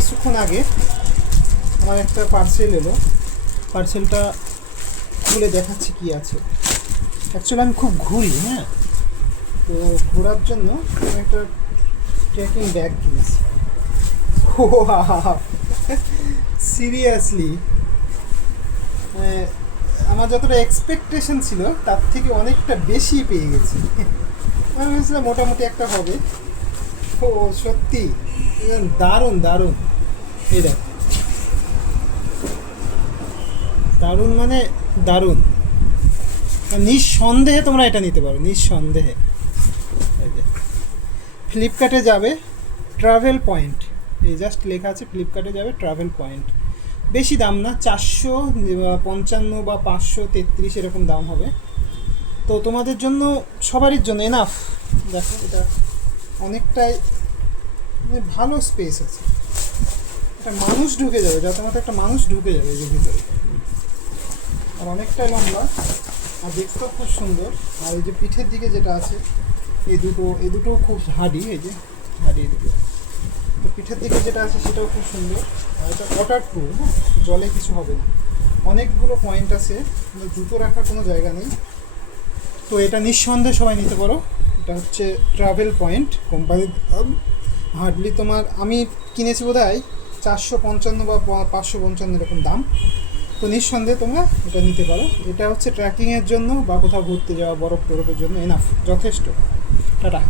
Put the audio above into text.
কিছুক্ষণ আগে আমার একটা পার্সেল এলো, পার্সেলটা খুলে দেখাচ্ছি কি আছে। অ্যাকচুয়ালি আমি খুব ঘুরি, হ্যাঁ, তো ঘোরার জন্য আমি একটা ট্রেকিং ব্যাগ কিনেছি। ও সিরিয়াসলি, আমার যতটা এক্সপেকটেশন ছিল তার থেকে অনেকটা বেশি পেয়ে গেছি। আমি ভেবেছিলাম মোটামুটি একটা হবে। ও সত্যি দারুণ দারুণ, এই দেখ, দারুণ মানে দারুণ। নিঃসন্দেহে তোমরা এটা নিতে পারো, নিঃসন্দেহে। ফ্লিপকার্টে যাবে, ট্রাভেল পয়েন্ট, এই জাস্ট লেখা আছে ফ্লিপকার্টে যাবে ট্রাভেল পয়েন্ট। বেশি দাম না, 455 বা 533 এরকম দাম হবে। তো তোমাদের জন্য, সবারই জন্য এনাফ। দেখো এটা অনেকটাই ভালো স্পেস আছে, একটা মানুষ ঢুকে যাবে, যাতে মতো একটা মানুষ ঢুকে যাবে এর ভিতরে। আর অনেকটাই লম্বা, আর দেখতেও খুব সুন্দর। আর এই যে পিঠের দিকে যেটা আছে, এই দুটো খুব হার্ডি, এই যে হার্ডি এই দুটো। তো পিঠের দিকে যেটা আছে সেটাও খুব সুন্দর। আর এটা ওয়াটার প্রুফ, জলে কিছু হবে না। অনেকগুলো পয়েন্ট আছে, জুতো রাখার কোনো জায়গা নেই। তো এটা নিঃসন্দেহে সবাই নিতে পারো। এটা হচ্ছে ট্রাভেল পয়েন্ট কোম্পানির দাম। হার্ডলি তোমার, আমি কিনেছি বোধ হয় 455 বা 555 এরকম দাম। তো নিঃসন্দেহে তোমরা এটা নিতে পারো। এটা হচ্ছে ট্রেকিংয়ের জন্য বা কোথাও ঘুরতে যাওয়া, বরফ টরফের জন্য এনাফ, যথেষ্ট। টাটা।